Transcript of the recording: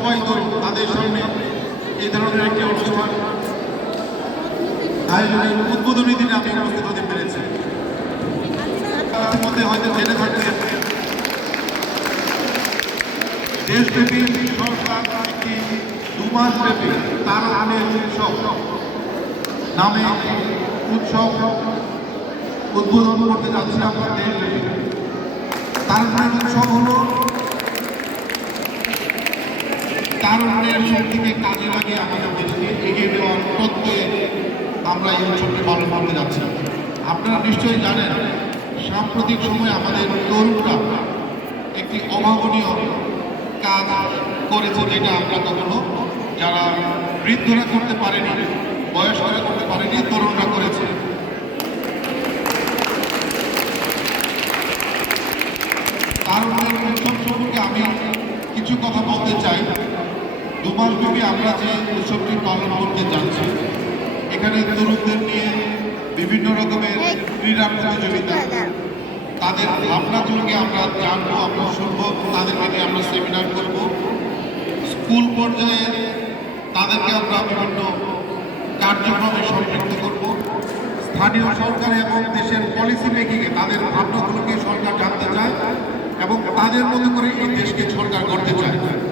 সবাই তরুণ, তাদের সামনে এই ধরনের একটি অনুষ্ঠান আয়োজনের উদ্বোধনী দিনে আমি উপস্থিত হতে পেরেছি। মধ্যে হয়তো জেনে থাকবেন দেশব্যাপী সরকার একটি 2 মাস ব্যাপী তারুণ্যের উৎসব নামে উৎসব উদ্বোধন করতে যাচ্ছি আমরা দেশব্যাপী। তারুণ্যের উৎসব হলো তারুণ্যের শক্তিকে কাজে লাগিয়ে আমাদের দেশকে এগিয়ে দেওয়ার প্রত্যয়ে আমরা এই উৎসবটি পালন করতে যাচ্ছি। আপনারা নিশ্চয়ই জানেন সাম্প্রতিক সময়ে আমাদের তরুণরা একটি অভাবনীয় কাজ করেছে, যেটা আমরা কখনো যারা বৃদ্ধরা করতে পারেনি, বয়স্করা করতে পারেনি, তরুণরা করেছে। তারুণ্যের উৎসব সম্পর্কে আমি কিছু কথা বলতে চাই। 2 মাস ব্যাপী আমরা যে উৎসবটি পালন করতে যাচ্ছি, এখানে তরুণদের নিয়ে বিভিন্ন রকমের ক্রীড়া প্রতিযোগিতা, তাদের ভাবনাগুলোকে আমরা জানবো, আমরা শুনবো, তাদেরকে নিয়ে আমরা সেমিনার করব। স্কুল পর্যায়ে তাদেরকে আমরা বিভিন্ন কার্যক্রমে সম্পৃক্ত করব। স্থানীয় সরকার এবং দেশের পলিসি মেকিংয়ে তাদের ভাবনাগুলোকে সরকার জানতে চায় এবং তাদের মতো করে এই দেশকে সরকার করতে চায়।